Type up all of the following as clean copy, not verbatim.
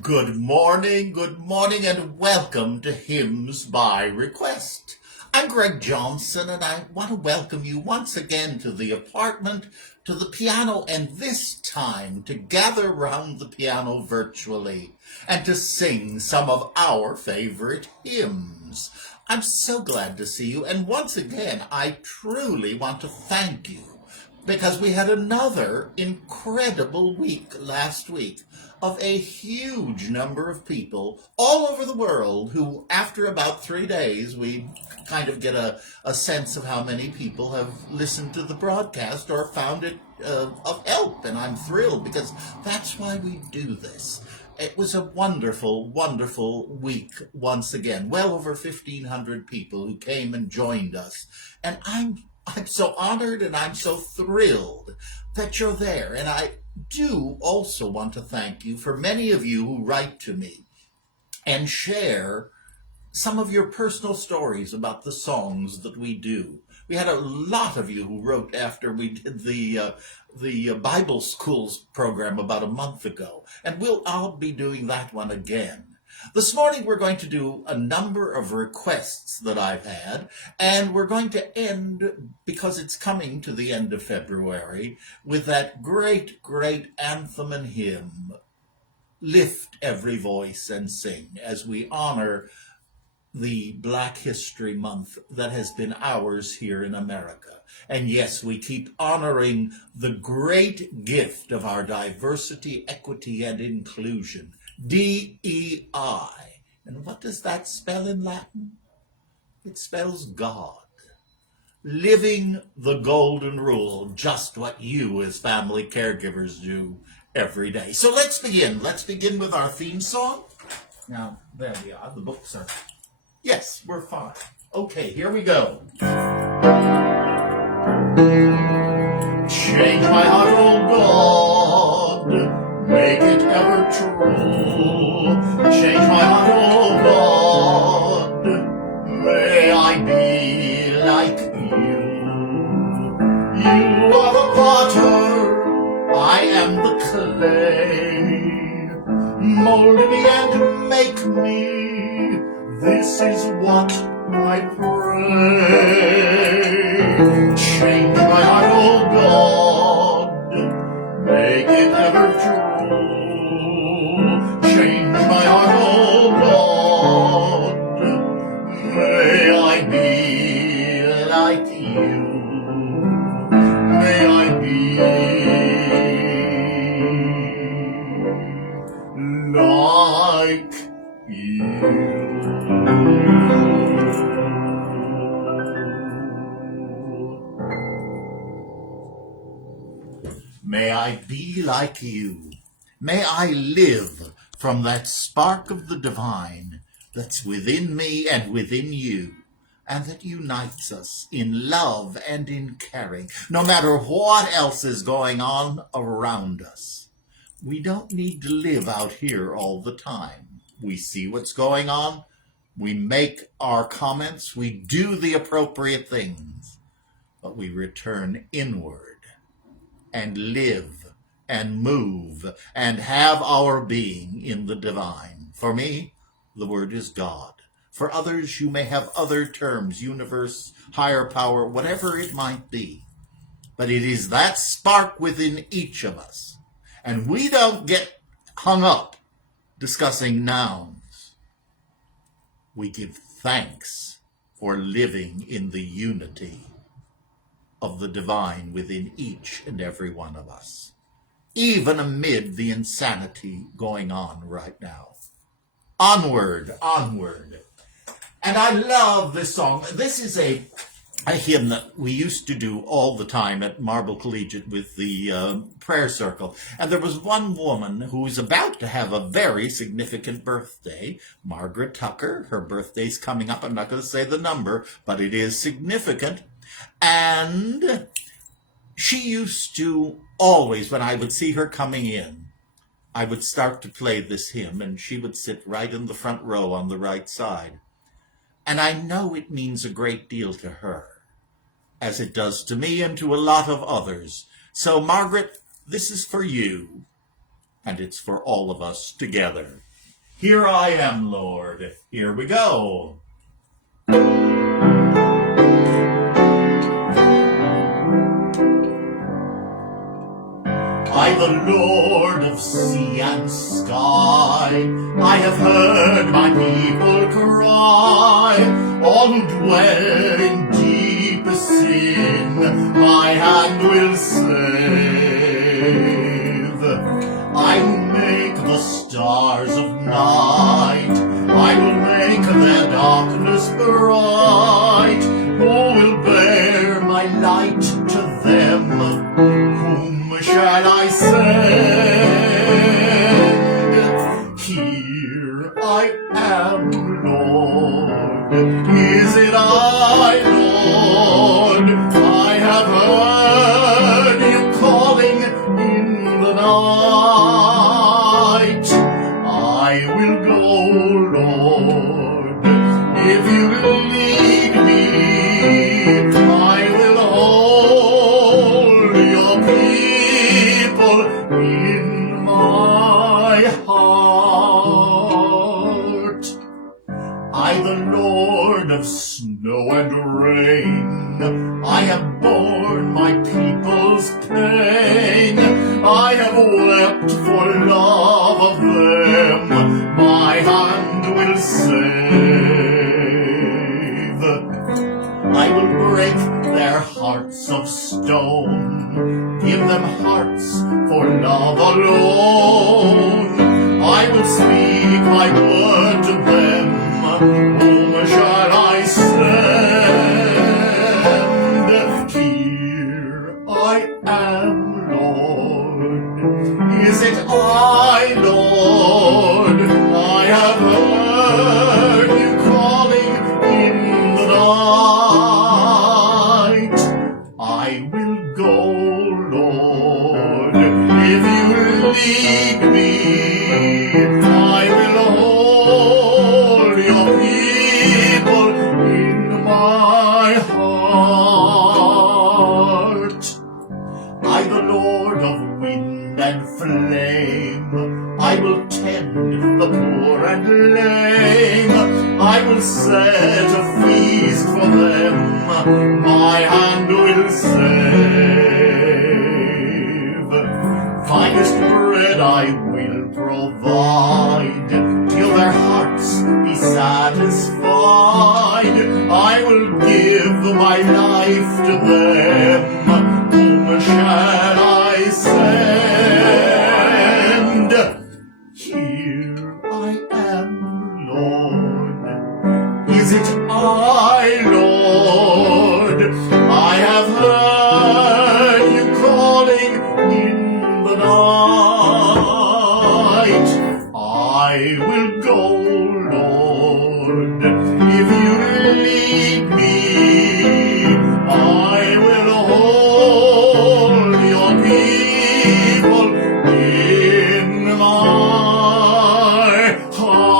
Good morning, and welcome to Hymns by Request. I'm Greg Johnson, and I want to welcome you once again to the apartment, to the piano, and this time to gather round the piano virtually and to sing some of our favorite hymns. I'm so glad to see you, and once again, I truly want to thank you because we had another incredible week last week of a huge number of people all over the world who, after about 3 days, we kind of get a sense of how many people have listened to the broadcast or found it of help. And I'm thrilled because that's why we do this. It was a wonderful, wonderful week once again. Well over 1,500 people who came and joined us. And I'm so honored and I'm so thrilled that you're there. And I do also want to thank you for many of you who write to me and share some of your personal stories about the songs that we do. We had a lot of you who wrote after we did the Bible Schools program about a month ago, and I'll be doing that one again. This morning we're going to do a number of requests that I've had, and we're going to end, because it's coming to the end of February, with that great, great anthem and hymn, Lift Every Voice and Sing, as we honor the Black History Month that has been ours here in America. And yes, we keep honoring the great gift of our diversity, equity, and inclusion, DEI. And what does that spell in Latin? It spells God. Living the golden rule, just what you as family caregivers do every day. So let's begin. Let's begin with our theme song. Now, there we are. The books are... Yes, we're fine. Okay, here we go. Change my heart, oh God, make it ever true. Change my heart, oh God, may I be like you. You are the potter, I am the clay. Mold me and make me, this is what I pray. Change my heart, oh God, make it ever true. Change my heart, oh God, may I be like you. May I be like you. May I be like you. May I live from that spark of the divine that's within me and within you, and that unites us in love and in caring, no matter what else is going on around us. We don't need to live out here all the time. We see what's going on, we make our comments, we do the appropriate things, but we return inward and live and move and have our being in the divine. For me, the word is God. For others, you may have other terms, universe, higher power, whatever it might be. But it is that spark within each of us. And we don't get hung up discussing nouns. We give thanks for living in the unity of the divine within each and every one of us, even amid the insanity going on right now. Onward, onward. And I love this song. This is a hymn that we used to do all the time at Marble Collegiate with the prayer circle. And there was one woman who was about to have a very significant birthday, Margaret Tucker. Her birthday's coming up. I'm not going to say the number, but it is significant. And she used to always, when I would see her coming in, I would start to play this hymn, and she would sit right in the front row on the right side. And I know it means a great deal to her, as it does to me and to a lot of others. So, Margaret, this is for you. and it's for all of us together. Here I am, Lord. Here we go. I, the Lord of sea and sky, I have heard my people cry, all who dwell in deepest sin, my hand will save. I will make the stars of night, I will make their darkness bright, who will bear my light to them? Whom shall I send? Here I am, Lord. Is it I, Lord? I have heard you calling in the night. I will go, Lord, if you lead me. I will hold your people in my heart. I, the Lord of snow and rain, I have borne my people's pain. I have wept for love of them, my hand will save. I will break their hearts of stone, give them hearts for love alone. I will speak my word to them, whom shall I send? Here I am, Lord. Is it I, Lord? I have heard you calling in the night. I will go, Lord, if you lead me. I will hold your people in my heart. I, the Lord of wind and flame, I will tend the poor and lame. I will set a feast for them, my hand will save. Finest bread I will provide, till their hearts be satisfied. I will give my life to them, whom shall I send? Here I am, Lord. Is it I, Lord? I have heard you calling in the night. I will go, Lord, if you lead me. I will hold your people in my heart.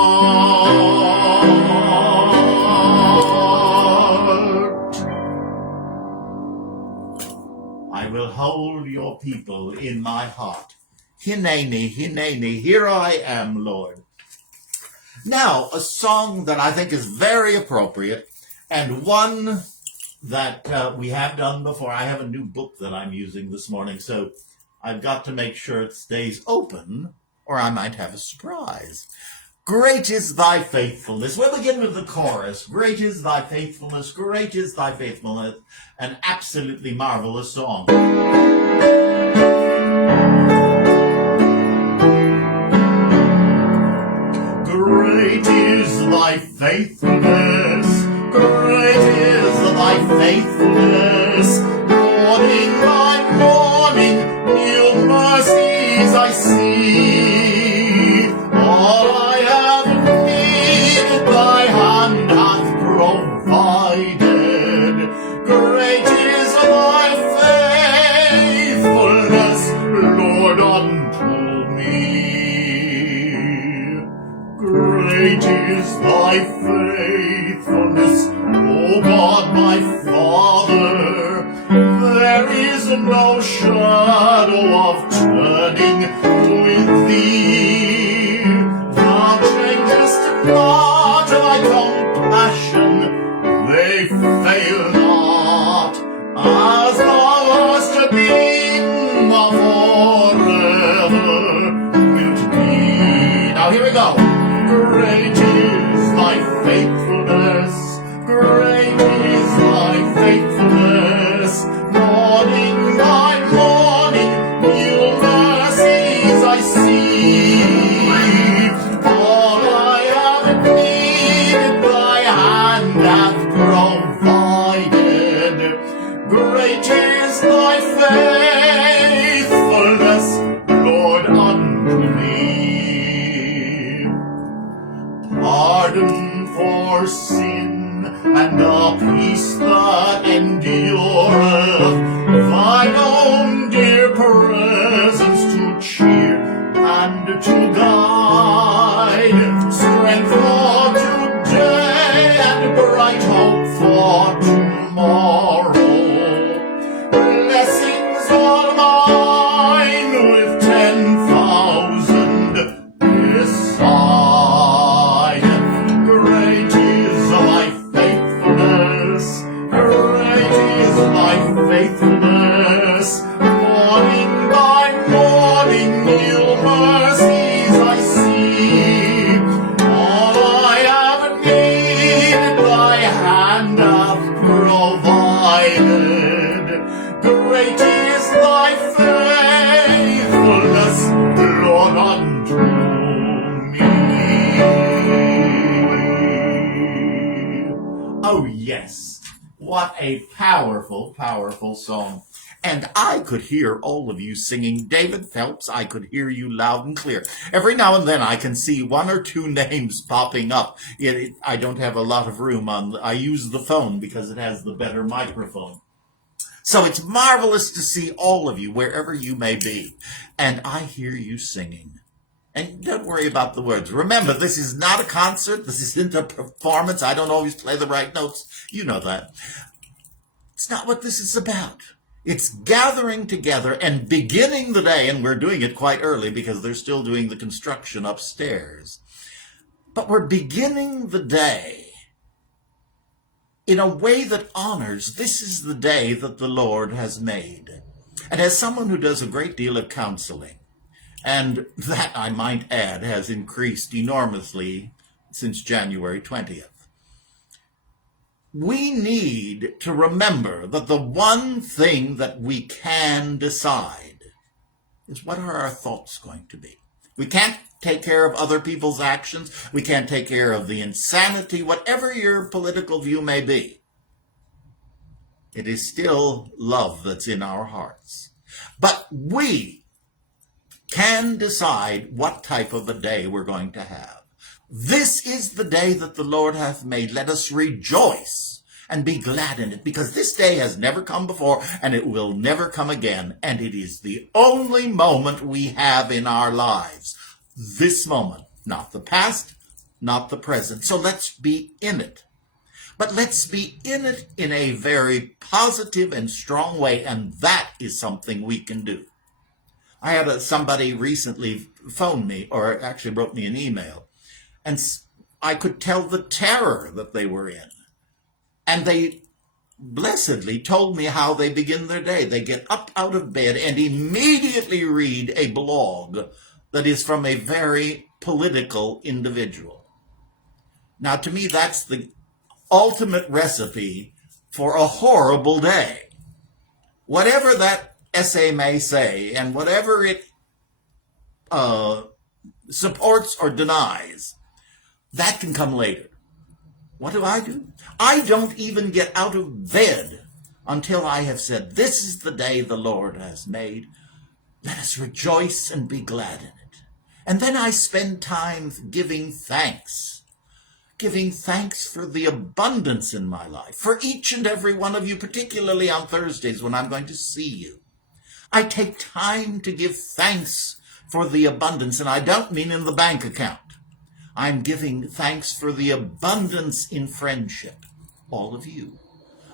I will hold your people in my heart. Hineni, Hineni, here I am, Lord. Now, a song that I think is very appropriate, and one that we have done before. I have a new book that I'm using this morning, so I've got to make sure it stays open, or I might have a surprise. Great is thy faithfulness. We'll begin with the chorus. Great is thy faithfulness, great is thy faithfulness. An absolutely marvelous song. Great is thy faithfulness, great is thy faithfulness. Morning by morning, new mercies I see. All I have needed, thy hand hath provided. Great is thy faithfulness, Lord, unto me. Great is thy faithfulness, O God, my Father. There is no shadow of turning with thee. Thou changest not thy compassion, they fail not, as thou hast been forever wilt be. Now here we go. Great is thy faithfulness, great is thy faithfulness. Morning by morning, new mercies I see. All I have needed, thy hand hath provided. Great is thy faithfulness, Lord, unto me. Pardon for sin and a peace that endureth, thine own dear presence to cheer and to guide, strength for today and bright hope for tomorrow. Blessings all mine with 10,000 beside. Great is thy faithfulness, great is thy faithfulness. Morning by morning, new mercies I see. All I have needed, thy hand hath provided. Great is thy faithfulness, Lord, unto me. Oh, yes. What a powerful, powerful song. And I could hear all of you singing. David Phelps, I could hear you loud and clear. Every now and then I can see one or two names popping up. I don't have a lot of room I use the phone because it has the better microphone. So it's marvelous to see all of you wherever you may be. And I hear you singing. And don't worry about the words. Remember, this is not a concert. This isn't a performance. I don't always play the right notes. You know that. It's not what this is about. It's gathering together and beginning the day, and we're doing it quite early because they're still doing the construction upstairs. But we're beginning the day in a way that honors this is the day that the Lord has made. And as someone who does a great deal of counseling, and that, I might add, has increased enormously since January 20th, we need to remember that the one thing that we can decide is what are our thoughts going to be. We can't take care of other people's actions. We can't take care of the insanity, whatever your political view may be. It is still love that's in our hearts. But we can decide what type of a day we're going to have. This is the day that the Lord hath made. Let us rejoice and be glad in it, because this day has never come before and it will never come again. And it is the only moment we have in our lives. This moment, not the past, not the present. So let's be in it. But let's be in it in a very positive and strong way. And that is something we can do. I had somebody recently phone me, or actually wrote me an email, and I could tell the terror that they were in. And they blessedly told me how they begin their day. They get up out of bed and immediately read a blog that is from a very political individual. Now, to me, that's the ultimate recipe for a horrible day. Whatever that essay may say, and whatever it supports or denies, that can come later. What do? I don't even get out of bed until I have said, this is the day the Lord has made. Let us rejoice and be glad in it. And then I spend time giving thanks for the abundance in my life, for each and every one of you, particularly on Thursdays when I'm going to see you. I take time to give thanks for the abundance, and I don't mean in the bank account. I'm giving thanks for the abundance in friendship, all of you.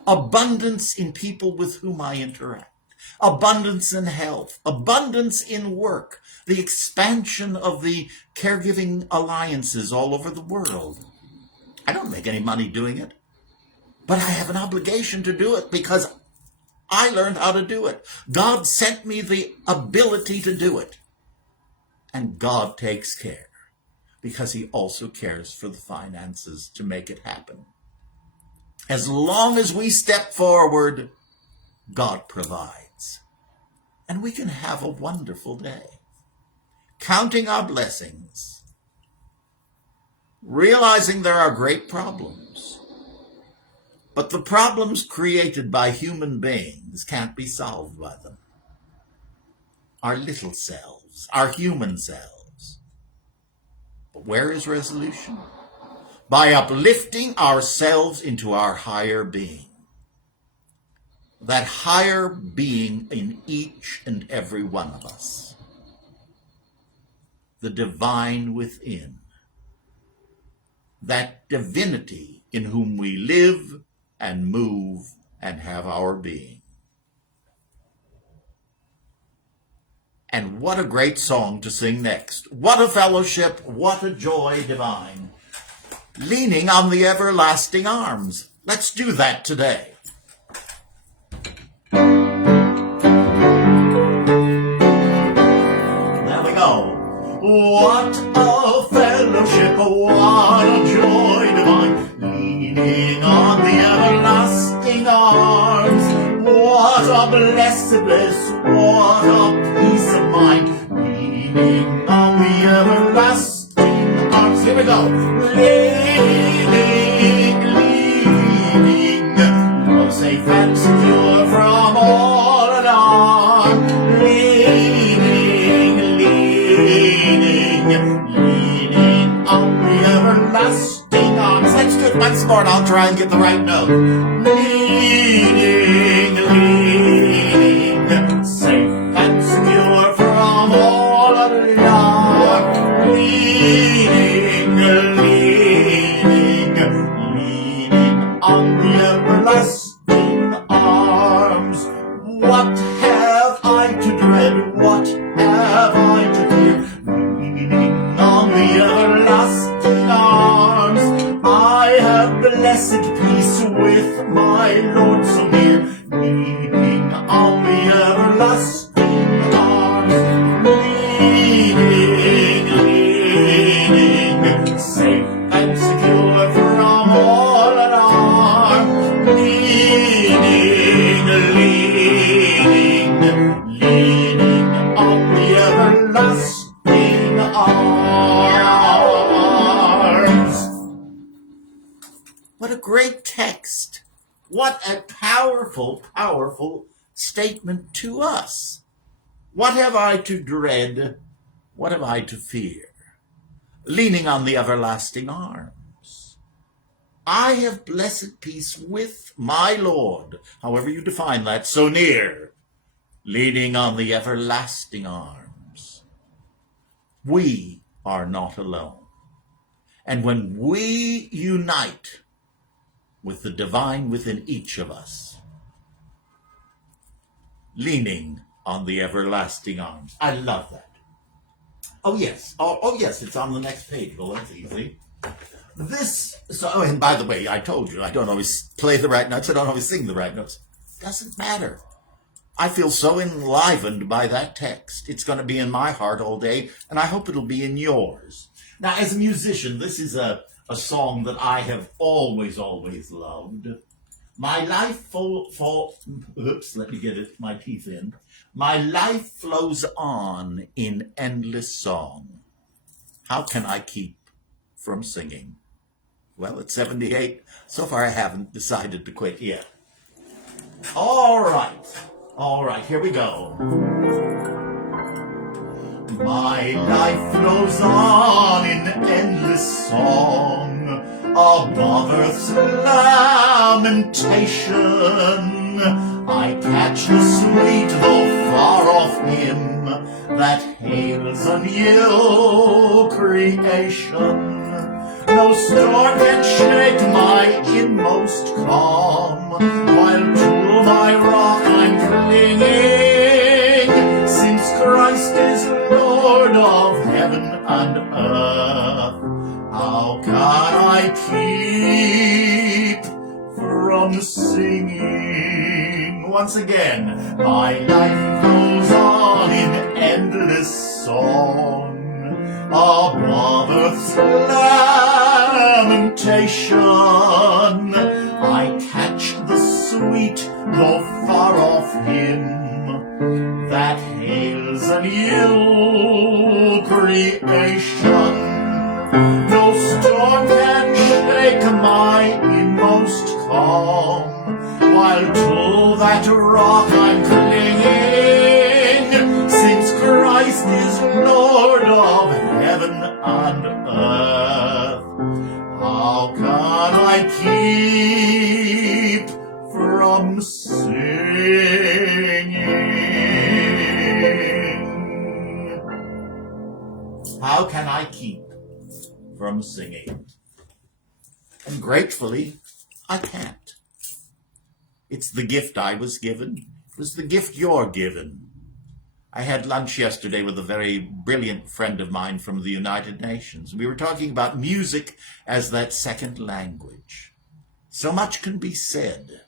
Abundance in people with whom I interact. abundance in health, abundance in work, the expansion of the caregiving alliances all over the world. I don't make any money doing it, but I have an obligation to do it because I learned how to do it. God sent me the ability to do it. And God takes care because he also cares for the finances to make it happen. As long as we step forward, God provides. And we can have a wonderful day, counting our blessings, realizing there are great problems, but the problems created by human beings can't be solved by them. Our little selves, our human selves. But where is resolution? By uplifting ourselves into our higher being. That higher being in each and every one of us. The divine within. That divinity in whom we live and move and have our being. And what a great song to sing next. What a fellowship, what a joy divine. Leaning on the everlasting arms. Let's do that today. There we go. What a fellowship, what a joy divine. Leaning on the everlasting arms. What a blessed bliss, what a peace of mind. Leaning on the everlasting arms. Here we go. Leaning, oh, safe and secure from all alarm. Leaning on the everlasting arms. Let's do it once more and I'll try and get the right note. Leaning, safe and secure from all alarm. Leaning on the everlasting arms. What have I to dread? What have I to fear? Leaning on the everlasting arms. I have blessed peace with my Lord so near. Leaning on the everlasting arms. Leaning, safe and secure from all alarm. Leaning on the everlasting arms. What a great text. What a powerful, powerful statement to us. What have I to dread? What have I to fear? Leaning on the everlasting arms. I have blessed peace with my Lord, however you define that, so near. Leaning on the everlasting arms. We are not alone. And when we unite with the divine within each of us, leaning on the everlasting arms. I love that. Oh yes, yes, it's on the next page. Well, that's easy. And by the way, I told you, I don't always play the right notes, I don't always sing the right notes. Doesn't matter. I feel so enlivened by that text. It's going to be in my heart all day, and I hope it'll be in yours. Now, as a musician, this is a song that I have always loved. My life let me get my teeth in. My life flows on in endless song. How can I keep from singing? Well, at 78, so far I haven't decided to quit yet. All right, here we go. My life flows on in endless song, above earth's lamentation. I catch the sweet though far-off hymn that hails a new creation. No storm can shake my inmost calm, while to my rock I'm clinging, since Christ is Lord of heaven and earth. How can I keep from singing? Once again, my life goes on in endless song, a mother's lamentation. I catch the sweet, though far-off hymn that hails a new creation. No storm can shake my inmost calm, while to that rock I'm clinging, since Christ is Lord of heaven and earth. How can I keep from singing? How can I keep from singing? And gratefully, I can't. It's the gift I was given. It was the gift you're given. I had lunch yesterday with a very brilliant friend of mine from the United Nations. We were talking about music as that second language. So much can be said.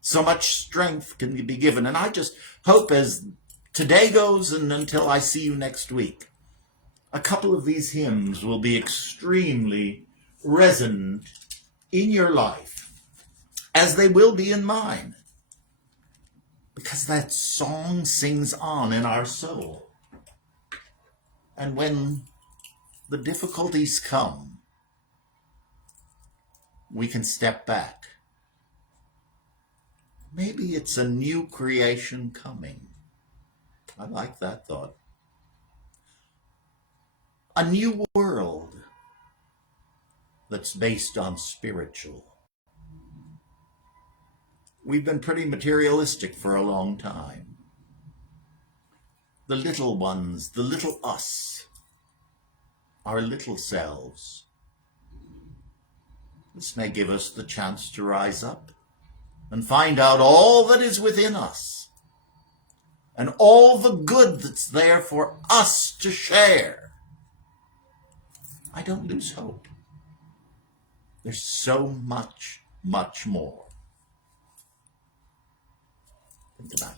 So much strength can be given. And I just hope as today goes and until I see you next week, a couple of these hymns will be extremely resonant in your life, as they will be in mine, because that song sings on in our soul. And when the difficulties come, we can step back. Maybe it's a new creation coming. I like that thought. A new world that's based on spiritual. We've been pretty materialistic for a long time. The little ones, the little us, our little selves. This may give us the chance to rise up and find out all that is within us and all the good that's there for us to share. I don't lose hope. There's so much, much more. Tonight.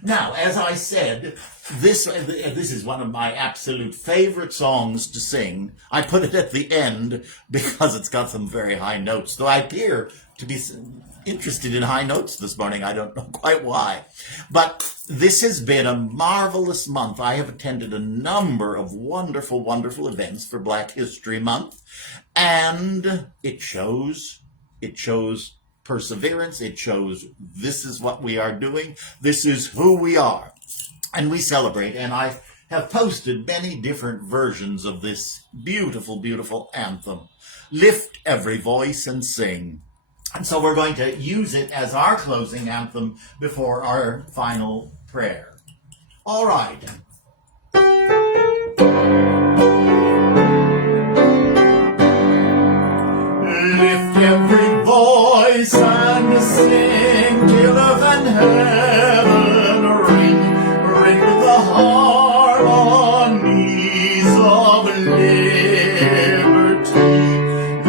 Now, as I said, this is one of my absolute favorite songs to sing. I put it at the end because it's got some very high notes, though I appear to be interested in high notes this morning. I don't know quite why. But this has been a marvelous month. I have attended a number of wonderful, wonderful events for Black History Month, and it shows perseverance. It shows this is what we are doing. This is who we are. And we celebrate. And I have posted many different versions of this beautiful, beautiful anthem. Lift every voice and sing. And so we're going to use it as our closing anthem before our final prayer. All right. Lift every voice and sing till earth and heaven ring, ring with the harmonies of liberty.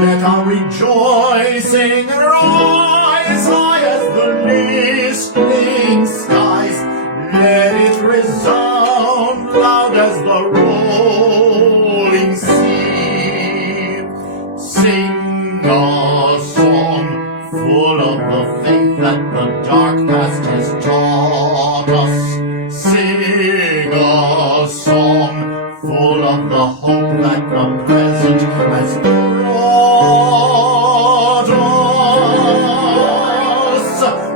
Let our rejoicing rise high as the listening skies. Let it resound loud as the rolling sea. Sing a song full of the faith that the dark past has taught us. Sing a song full of the hope that the present has brought us.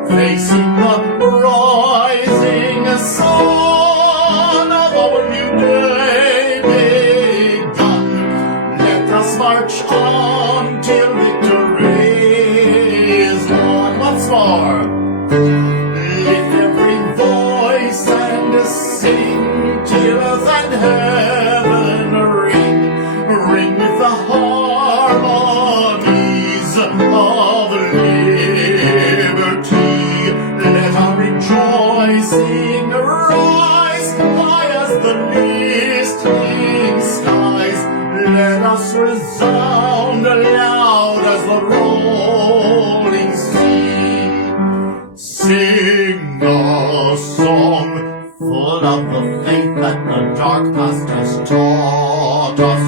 Facing the rising sun of our new day begun, let us march on till victory is won. Once more. Lift every voice and sing till earth and heaven ring, ring with the harmonies of liberty. Let resound loud as the rolling sea. Sing a song full of the faith that the dark past has taught us.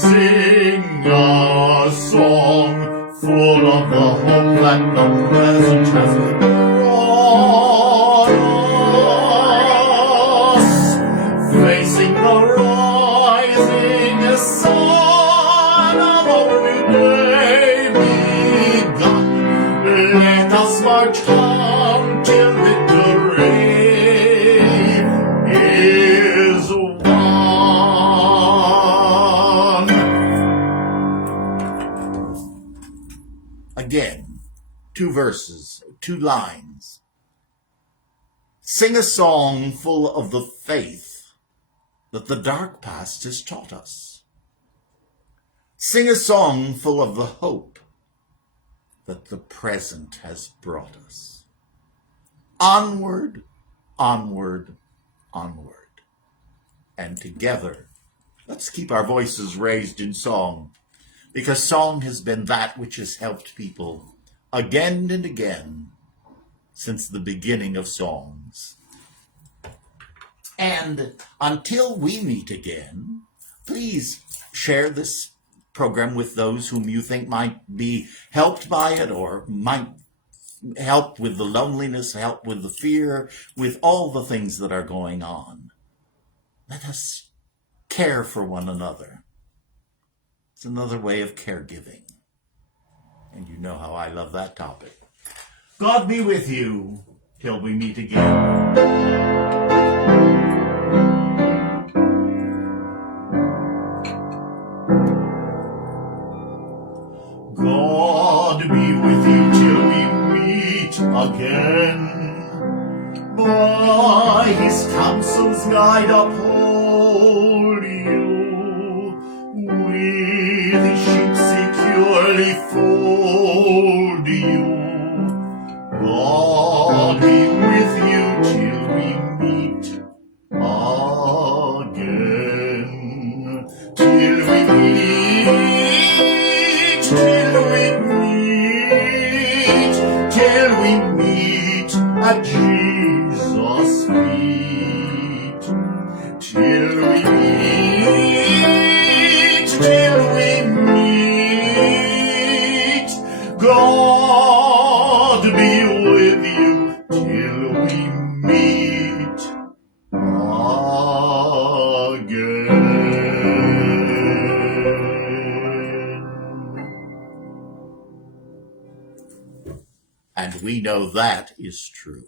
Sing a song full of the hope that the present has brought us. Facing the rising sun of a new day begun, let us march on till victory is won. Again, 2 verses, 2 lines. Sing a song full of the faith that the dark past has taught us. Sing a song full of the hope that the present has brought us. Onward, onward, onward. And together, let's keep our voices raised in song, because song has been that which has helped people again and again since the beginning of songs. And until we meet again, please share this program with those whom you think might be helped by it, or might help with the loneliness, help with the fear, with all the things that are going on. Let us care for one another. It's another way of caregiving. And you know how I love that topic. God be with you till we meet again. God be with you till we meet again. By his counsel's guide uphold you, with his sheep securely fold you. God be with you till we meet again. Till we meet, till we meet, till we meet at Jesus' feet. Till we meet, till we meet. God be with you till we meet again. And we know that is true.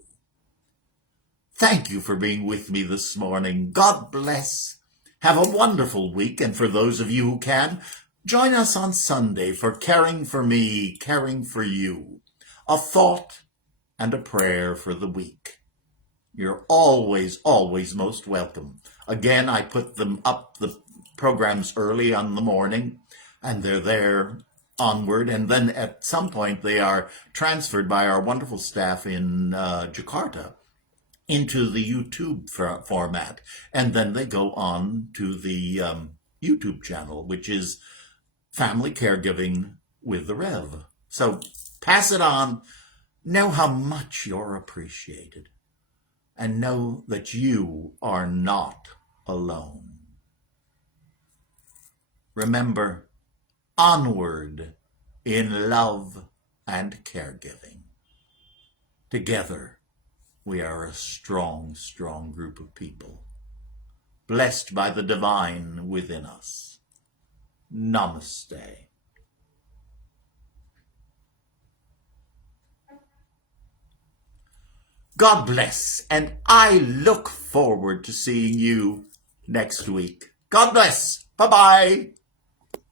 Thank you for being with me this morning. God bless. Have a wonderful week. And for those of you who can, join us on Sunday for Caring for Me, Caring for You, a thought and a prayer for the week. You're always, always most welcome. Again, I put them up, the programs, early on the morning, and they're there onward. And then at some point, they are transferred by our wonderful staff in Jakarta into the YouTube format. And then they go on to the YouTube channel, which is Family Caregiving with the Rev. So pass it on. Know how much you're appreciated. And know that you are not alone. Remember, onward in love and caregiving. Together, we are a strong, strong group of people, blessed by the divine within us. Namaste. God bless, and I look forward to seeing you next week. God bless. Bye-bye.